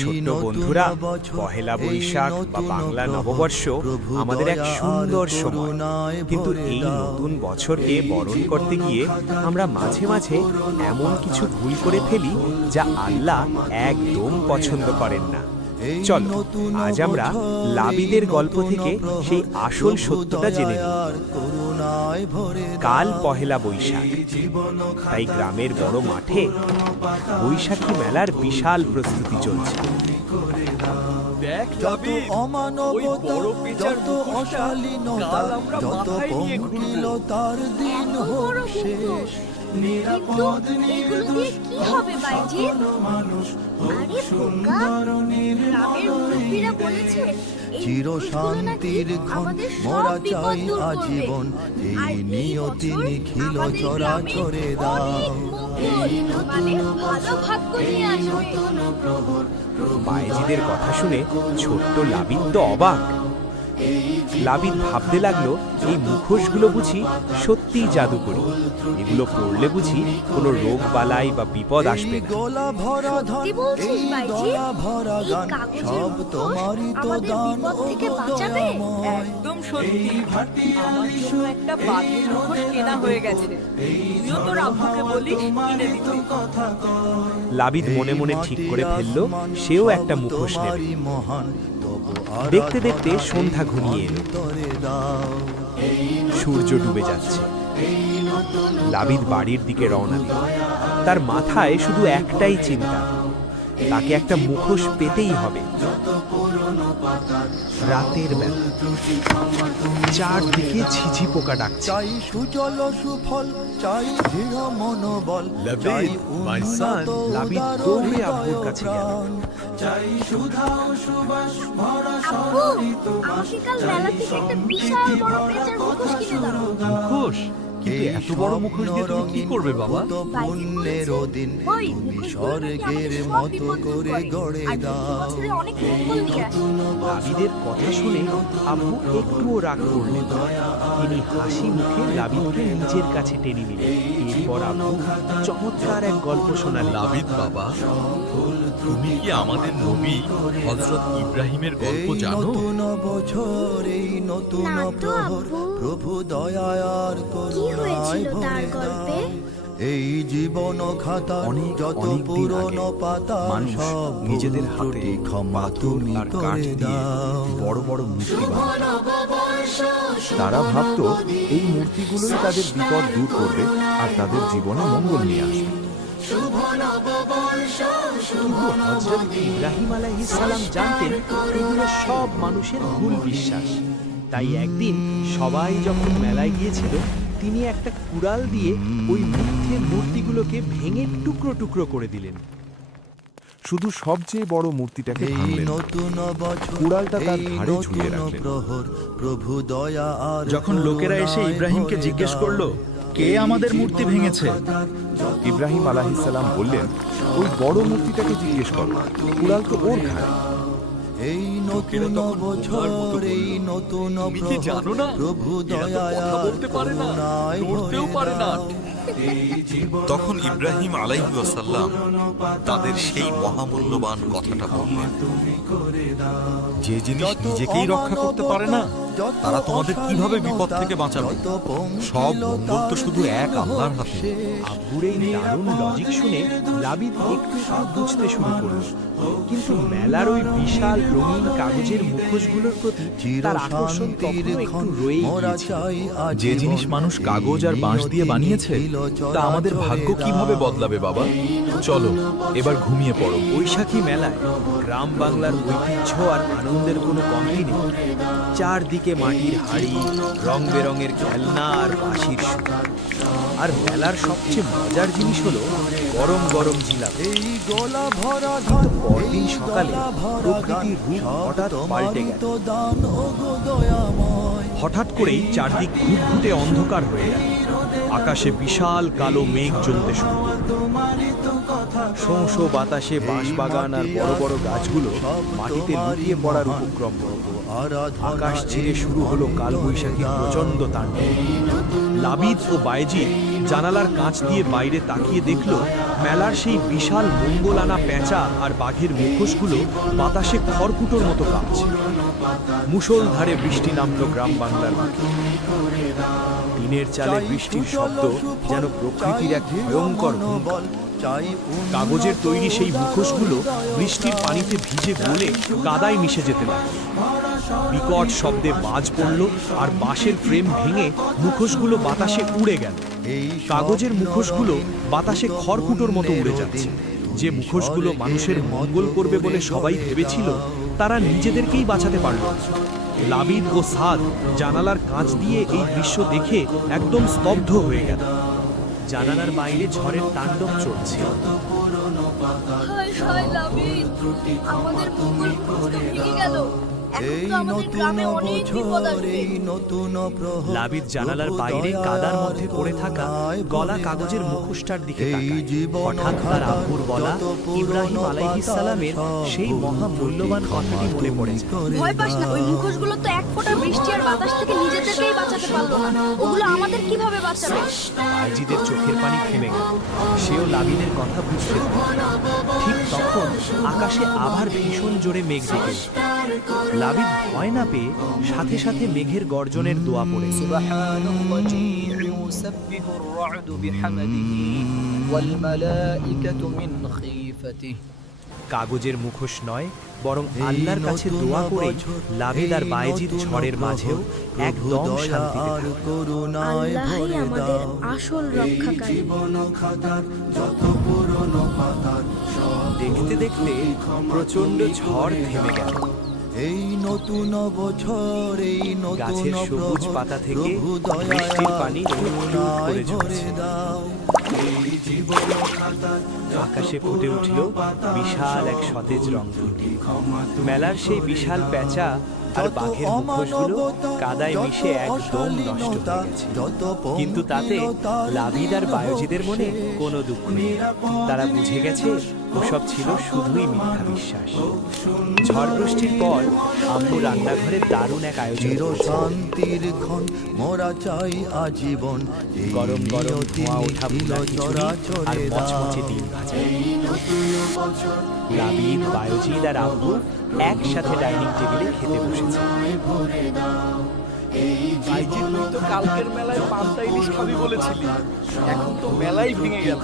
ছোট্ট বন্ধুরা, পহেলা বৈশাখ বা বাংলা নববর্ষ আমাদের এক সুন্দর সময়। কিন্তু এই নতুন বছরকে বরণ করতে গিয়ে আমরা মাঝে মাঝে এমন কিছু ভুল করে ফেলি যা আল্লাহ একদম পছন্দ করেন না। চলো আজ আমরা লাবিদের গল্প থেকে সেই আসল সত্যটা জেনে নিই। কাল পহেলা বৈশাখ, তাই গ্রামের বড় মাঠে বৈশাখী মেলার বিশাল প্রস্তুতি চলছে। যত অমানবতা, যত অশালীনতা, যত পঙ্কিলতার দিন হোক শেষ। নিরাপদ নির্দোষ মানুষ চির শান্তির ক্ষণ মোরা চাই আজীবন। এই নিয়তি নিখিল চরাচরে দাও। বায়েজিদের কথা শুনে ছোট্ট লাবিদ তো অবাক। লাবিদ ভাবতে লাগলো, এই মুখোশগুলো বুঝি সত্যিই জাদুকরি। এগুলো পড়লে বুঝি কোনো রোগ বালাই বা বিপদ আসবে না। গলা ভরা ধান, এই গলা ভরা গান, সব তোমারই তো দান ও দয়াময়। একদম সত্যি, আমার জন্য একটা বাঘের মুখোশ কেনা হয়ে গেছে। তুইও তোর আব্বুকে বলিস কিনে দিতে। লাবিদ মনে মনে ঠিক করে ফেললো সেও একটা মুখোশ নেবে। দেখতে দেখতে সন্ধ্যা ঘনিয়ে এলো, সূর্য ডুবে যাচ্ছে। লাবিদ বাড়ির দিকে রওনা দিল। তার মাথায় শুধু একটাই চিন্তা, তাকে একটা মুখোশ পেতেই হবে। রাতের বেলা চারদিকে ঝিঝি পোকা ডাকছে। চাই সুজল সুফল, চাই দৃঢ় মনোবল, চাই উন্নত লাবিদ দৌড়ে আব্বুর কাছে গেল। চাই সুধা ও সুবাস ভরা আব্বু, আমাকে কাল মেলা থেকে একটা বিশাল বড় পেঁচার মুখোশ কিনে দাও। মুখোশ? কিন্তু এত বড় মুখোশ দিয়ে তুমি কি করবে বাবা? পুণ্যের দিন তুমি স্বর্গের মতো করে গড়ে দাও। অনেক মঙ্গল নিয়ে আসে। লাবিদের কথা শুনে আম্মু একটুও রাগ করলেন না। তিনি হাসি মুখে লাবিদকে নিজের কাছে টেনে নিলেন। এরপর আম্মু চমৎকার এক গল্প শোনালেন। লাবিদ বাবা, তুমি কি আমাদের নবী হযরত ইব্রাহিমের গল্প জানো? নতুন বছর, এই নতুন না তো প্রহর, আব্বু। প্রভু দয়ার কি হয়েছিল তার গল্পে? এই জীবন খাতা যত পুরনো পাতা, সব নিজেদের হাতে ক্ষমা তুমি আর কাঠ করে দিয়ে দাও। বড় বড় মূর্তি বানাতো। তারা ভাবতো এই মূর্তিগুলোই তাদের বিপদ দূর করবে আর তাদের জীবনে মঙ্গল নিয়ে আসবে। কিন্তু হযরত ইব্রাহিম আলাইহিস সালাম জানতেন এগুলো সব মানুষের ভুল বিশ্বাস। তাই একদিন সবাই যখন মেলায় গিয়েছিল, তিনি একটা কুড়াল দিয়ে ওই মিথ্যে মূর্তিগুলোকে ভেঙে টুকরো টুকরো করে দিলেন। শুধু সবচেয়ে বড় মূর্তিটাকে এই ভাঙলেন। নতুন বছর, কুড়ালটা তার এই ঘাড়ে ঝুলিয়ে নতুন রাখলেন। প্রহর, প্রভু দয়া আর যখন লোকেরা এসে ইব্রাহিমকে জিজ্ঞেস করলো, কে আমাদের মূর্তি ভেঙেছে? ইব্রাহিম আলাইহিস সালাম বললেন, ওই বড় মূর্তিটাকে জিজ্ঞেস করো, কুড়াল তো ওর ঘাড়ে। এই নতুন বছর, এই নতুন প্রহর, প্রভু দয়া আর করুণায় ভরে দাও। তখন ইব্রাহিম আলাইহিস সালাম তাদের সেই মহামূল্যবান কথাটা বললেন, যে জিনিস নিজেকেই রক্ষা করতে পারে না, তারা তোমাদের কিভাবে বিপদ থেকে বাঁচাবে? সব মঙ্গল তো শুধু এক আল্লাহর হাতে। আব্বুর এই দারুণ লজিক শুনে লাবিদ একটু একটু বুঝতে শুরু করল। কিন্তু মেলার ওই বিশাল রঙিন কাগজের মুখোশগুলোর প্রতি তার আকর্ষণ তখনও একটু রয়েই গিয়েছিল। যে জিনিস মানুষ কাগজ আর বাঁশ দিয়ে বানিয়েছে, তা আমাদের ভাগ্য কিভাবে বদলাবে বাবা? চলো এবার ঘুমিয়ে পড়ো। বৈশাখী মেলায় গ্রাম বাংলার ঐতিহ্য আর আনন্দের কোনো কমতি নেই। চারদিকে মাটির হাড়ি, রং বেরঙের খেলনা আর বাঁশির সুর। আর মেলার সবচেয়ে মজার জিনিস হলো গরম গরম জিলাপি। এই গলা ভরা ধান, পরদিন সকালে প্রকৃতির রূপ হঠাৎ পাল্টে গেল। দান ও গো দয়াময়। হঠাৎ করেই চারদিক ঘুটঘুটে অন্ধকার হয়ে গেল। আকাশে বিশাল কালো মেঘ জ্বলতে শুরু করল। শোঁ শোঁ বাতাসে বাঁশবাগান আর বড় বড় গাছগুলো মাটিতে লুটিয়ে পড়ার উপক্রম করল। আকাশ ছিঁড়ে শুরু হলো কালবৈশাখীর প্রচণ্ড তাণ্ডব। লাবিদ ও বায়েজিদ জানালার কাঁচ দিয়ে বাইরে তাকিয়ে দেখল মেলার সেই বিশাল মঙ্গল আনা পেঁচা আর বাঘের মুখোশগুলো বাতাসে খড়কুটোর মতো কাঁপছে। মুষলধারে বৃষ্টি নামল গ্রাম বাংলার বুকে। টিনের চালে বৃষ্টির শব্দ যেন প্রকৃতির এক ভয়ঙ্কর হুঙ্কার। কাগজের তৈরি সেই মুখোশগুলো বৃষ্টির পানিতে ভিজে গলে কাদায় মিশে যেতে লাগল। বিকট শব্দে বাজ পড়ল আর বাঁশের ফ্রেম ভেঙে মুখোশগুলো বাতাসে উড়ে গেল। কাগজের মুখোশগুলো বাতাসে খড়কুটোর মতো উড়ে যাচ্ছে। যে মুখোশগুলো মানুষের মঙ্গল করবে বলে সবাই ভেবেছিল, তারা নিজেদেরকেই বাঁচাতে পারল না। লাবিদ ও সাদ জানালার কাঁচ দিয়ে এই দৃশ্য দেখে একদম স্তব্ধ হয়ে গেল। জানালার বাইরে ঝড়ের তাণ্ডব চলছে। হায় হায় লাবিদ, আমাদের মঙ্গল মুখোশ তো ভেঙে গেল। এখন তো আমাদের গ্রামে অনেক বিপদ আসবে। লাবিদ জানালার বাইরে কাদার মধ্যে পড়ে থাকা গলা কাগজের মুখোশটার দিকে তাকায়। হঠাৎ তার আব্বুর বলা ইব্রাহিম আলাইহিস সালামের সেই মহামূল্যবান কথাটি মনে পড়ে যায়। ভয় পাস না, ওই মুখোশগুলো তো এক ফোঁটা বৃষ্টি আর বাতাস থেকে নিজেদেরকেই বাঁচাতে পারলো না। ওগুলো আমাদের কিভাবে বাঁচাবে? বায়েজিদের চোখের পানি থেমে গেল। সেও লাবিদের কথা বুঝতে পারল। ঠিক তখন আকাশে আবার ভীষণ জোরে মেঘ ডেকে উঠল। লাবিদ ভয় না পেয়ে সাথে সাথে মেঘের গর্জনের দোয়া পড়ে। سبحان الرجيع يسبح الرعد بحمده والملائكة من خيفته কাগজের মুখোশ নয়, বরং আল্লাহর কাছে দোয়া করে লাবিদ আর বায়েজিদ ঝড়ের মাঝেও একদম শান্তিতে থাকল। আল্লাহই আমাদের আসল রক্ষাকারী। দেখতে দেখতে প্রচন্ড ঝড় থেমে গেল। এই নতুন বছর, এই গাছের সবুজ পাতা থেকে বৃষ্টির পানি টুপ করে ঝরছে। আকাশে ফুটে উঠল বিশাল এক সতেজ রংধনু। মেলার সেই বিশাল পেঁচা আর বাঘের মুখোশগুলো কাদায় মিশে একদম নষ্ট হয়ে গেছে। কিন্তু তাতে লাবিদ আর বায়েজিদের মনে কোনো দুঃখ নেই। তারা বুঝে গেছে ওসব ছিল শুধুই মিথ্যা বিশ্বাস। ঝড় বৃষ্টির পর আম্মু রান্নাঘরে দারুণ এক আয়োজন করেছে। শান্তির ক্ষণ মোরা চাই আজীবন। গরম গরম ধোঁয়া ওঠা ভুনা খিচুড়ি আর মচমচে ডিম ভাজা। লাবিদ, বায়েজিদ আর আব্বু একসাথে ডাইনিং টেবিলে খেতে বসেছে। বাইজিদ, তুই তো কালকের মেলায় পান্তা ইলিশ খাবি বলেছিলি, এখন তো মেলাই ভেঙে গেল।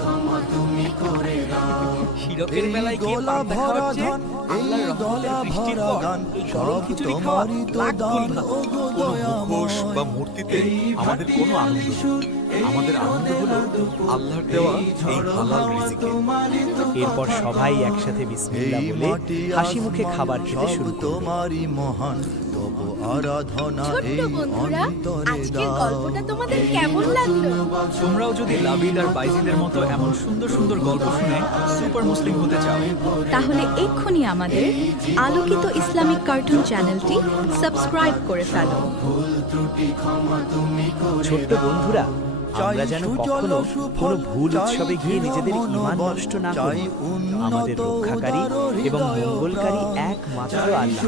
শিরকের মেলায় গিয়ে পান্তা খাওয়ার চেয়ে আল্লাহর রহমতের বৃষ্টির পর এই গরম খিচুড়ি খাওয়া লাখ গুণ ভালো। কোনো মুখোশ বা মূর্তিতে আমাদের কোনো আনন্দ নেই। আমাদের আনন্দ হলো আল্লাহর দেওয়া এই হালাল রিজিকে। এরপর সবাই একসাথে বিসমিল্লাহ বলে হাসি মুখে খাবার খেতে শুরু করল। তোমারই মহান তব আরাধনা ছোট্ট এই বন্ধুরা, অন্তরে আজকের দাও। গল্পটা তোমাদের কেমন লাগলো? তোমরাও যদি লাবিদ আর বাইজিদের মতো এমন সুন্দর সুন্দর গল্প শুনে সুপার মুসলিম হতে চাও, তাহলে এক্ষুনি আমাদের আলোকিত ইসলামিক কার্টুন চ্যানেলটি সাবস্ক্রাইব করে ফেলো। ছোট্ট বন্ধুরা, আমরা যেন কখনো কোনো ভুল উৎসবে গিয়ে নিজেদের ঈমান নষ্ট না করি। আমাদের রক্ষাকারী এবং মঙ্গলকারী একমাত্র আল্লাহ।